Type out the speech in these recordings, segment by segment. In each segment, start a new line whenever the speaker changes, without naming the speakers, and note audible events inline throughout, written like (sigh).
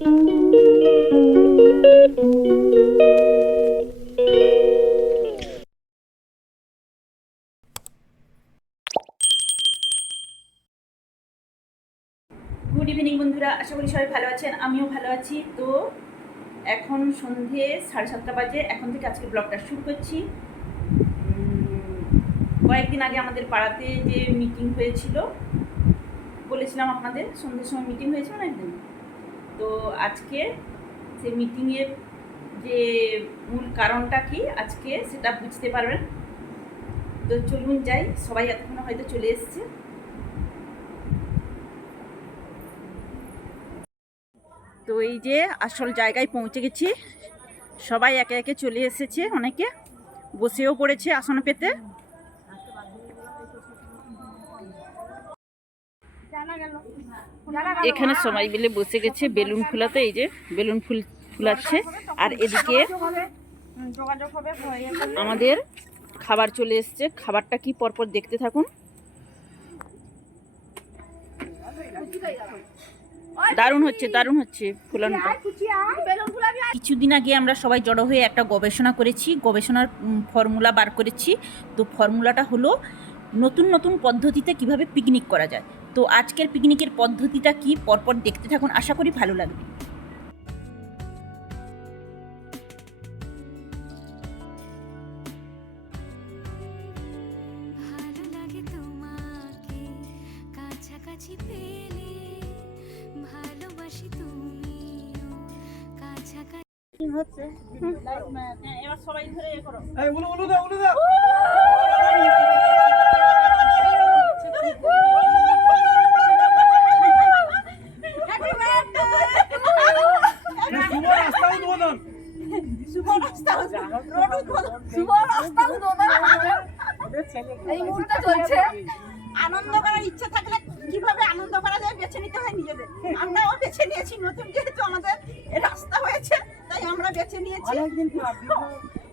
Good evening বন্ধুরা। আশা করি সবাই ভালো আছেন, আমিও ভালো আছি। তো এখন সন্ধে সাড়ে সাতটা বাজে। এখন থেকে আজকে ব্লগটা শুরু করছি। কয়েকদিন আগে আমাদের পাড়াতে যে মিটিং হয়েছিল, বলেছিলাম আপনাদের, সন্ধ্যের সময় মিটিং হয়েছিল না একদিন? তো আজকে সেই মিটিংয়ের যে মূল কারণটা কি, আজকে সেটা বুঝতে পারবেন। তো চলুন যাই, সবাই এতক্ষণ হয়তো চলে এসেছে। তো এই যে আসল জায়গায় পৌঁছে গেছি। সবাই একে একে চলে এসেছে অনেকে। বসেও পড়েছে আসন পেতে। এখানে সবাই মিলে বসে গেছে বেলুন ফুলাতে এই যে বেলুন ফুল ফুলাচ্ছে। আর এদিকে আমাদের খাবার চলে এসছে। খাবারটা কি পরপর দেখতে থাকুন। দারুণ হচ্ছে দারুণ হচ্ছে ফুলানোটা। কিছুদিন আগে আমরা সবাই জড়ো হয়ে একটা গবেষণা করেছি গবেষণার ফর্মুলা বার করেছি। তো ফর্মুলাটা হলো নতুন নতুন পদ্ধতিতে কীভাবে পিকনিক করা যায়। তো আজকের পিকনিকের পদ্ধতিটা কি? পরপর দেখতে থাকুন আশা করি ভালো লাগবে।
ভালো লাগে তোমাকে কাছাকাছি ভালোবাসি তুমিও কাছাকাছি
এবার সবাই ধরে এ করো।
এই উলু উলু দাও উলু দাও।
এই মুহূর্তে চলছে।
আনন্দ করার ইচ্ছা থাকলে কীভাবে আনন্দ করা যায়? বেছে নিতে হয় নিজেদের। আমরাও বেছে নিয়েছি নতুন যেহেতু আমাদের রাস্তা হয়েছে তাই আমরা বেছে নিয়েছি।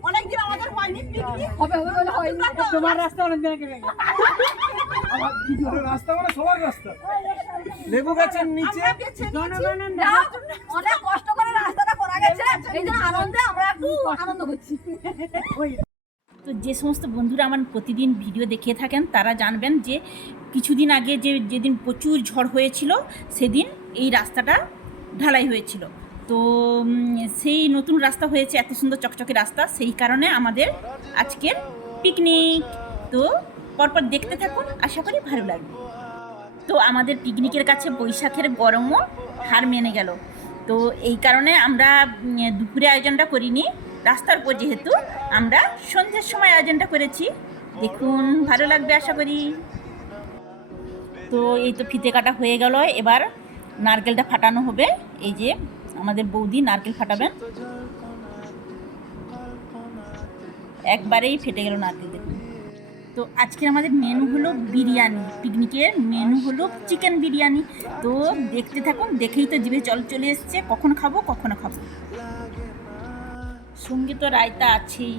অনেকদিন আমাদের হয়নি পিকনিক
হবে হবে বলে হয়নি।
তোমার রাস্তা অনেক দিন আগে আমার রাস্তা মানে সবার রাস্তা। লেবু গাছের নিচে
অনেক কষ্ট করে রাস্তাটা করা গেছে। এই জন্য আনন্দে আমরা একটু আনন্দ করছি।
তো যে সমস্ত বন্ধুরা আমার প্রতিদিন ভিডিও দেখে থাকেন, তারা জানবেন যে কিছুদিন আগে যে, যেদিন প্রচুর ঝড় হয়েছিল, সেদিন এই রাস্তাটা ঢালাই হয়েছিল। তো সেই নতুন রাস্তা হয়েছে, এত সুন্দর চকচকে রাস্তা, সেই কারণে আমাদের আজকের পিকনিক। তো পরপর দেখতে থাকুন, আশা করি ভালো লাগবে। তো আমাদের পিকনিকের কাছে বৈশাখের গরমও হার মেনে গেল। তো এই কারণে আমরা দুপুরে আয়োজনটা করিনি। রাস্তার উপর যেহেতু আমরা সন্ধ্যের সময় আয়োজনটা করেছি। দেখুন, ভালো লাগবে আশা করি। তো এই তো ফিতে কাটা হয়ে গেল। এবার নারকেলটা ফাটানো হবে। এই যে আমাদের বৌদি নারকেল ফাটাবেন। একবারেই ফেটে গেল নারকেল, দেখুন। তো আজকে আমাদের মেনু হলো বিরিয়ানি। পিকনিকের মেনু হলো চিকেন বিরিয়ানি। তো দেখতে থাকুন, দেখেই তো জিভে জল চলে এসছে। কখন খাব, কখনো খাব সঙ্গে তো রায়তা আছেই।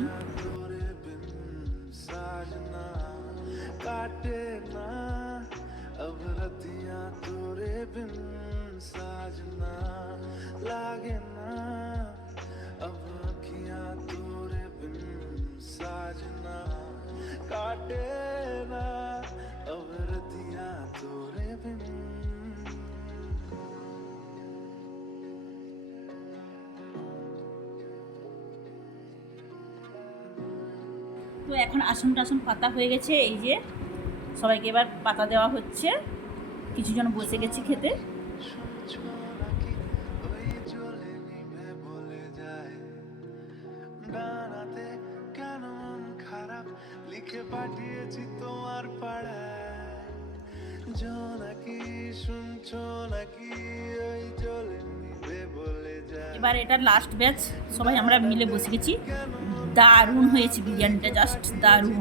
তো এখন আসন টাসন পাতা হয়ে গেছে এই যে সবাইকে এবার পাতা দেওয়া হচ্ছে। কিছু জন বসে গেছে খেতে।
লিখে পাঠিয়েছি তোমার পাড়ায়। শুনছো নাকি ওই নিভে বলে যায়।
এবার এটা লাস্ট ব্যাচ সবাই আমরা মিলে বসে গেছি। দারুণ হয়েছে বিরিয়ানিটা জাস্ট দারুণ।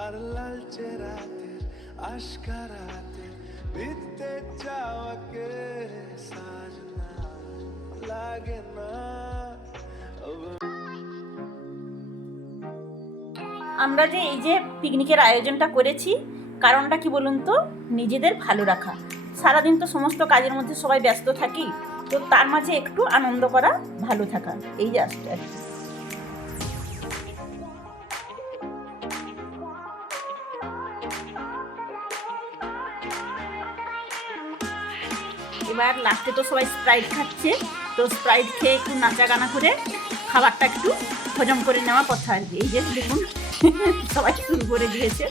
আর সাজনা লাগে না
আমরা যে এই যে পিকনিকের আয়োজনটা করেছি কারণটা কি বলুন তো? নিজেদের ভালো রাখা। সারাদিন তো সমস্ত কাজের মধ্যে সবাই ব্যস্ত থাকি, তো তার মাঝে একটু আনন্দ করা, ভালো থাকা। এই জাস্ট আর এবার লাস্টে তো সবাই স্প্রাইট খাচ্ছে, তো স্প্রাইট খেয়ে একটু নাচা গানা করে খাবারটা একটু হজম করে নেওয়া কথা আর কি। এই যে দেখুন, (laughs) সবাই শুরু করে দিয়েছে।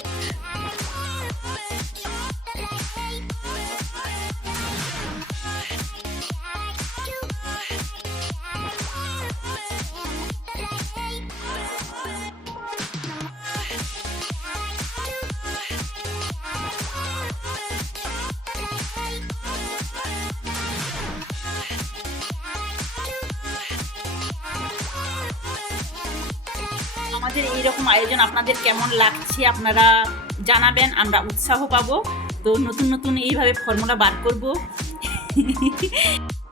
আমাদের এইরকম আয়োজন আপনাদের কেমন লাগছে আপনারা জানাবেন, আমরা উৎসাহ পাবো। তো নতুন নতুন এইভাবে ফর্মুলা বার করব। (laughs)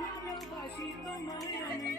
ভালোবাসি তোমায় আমি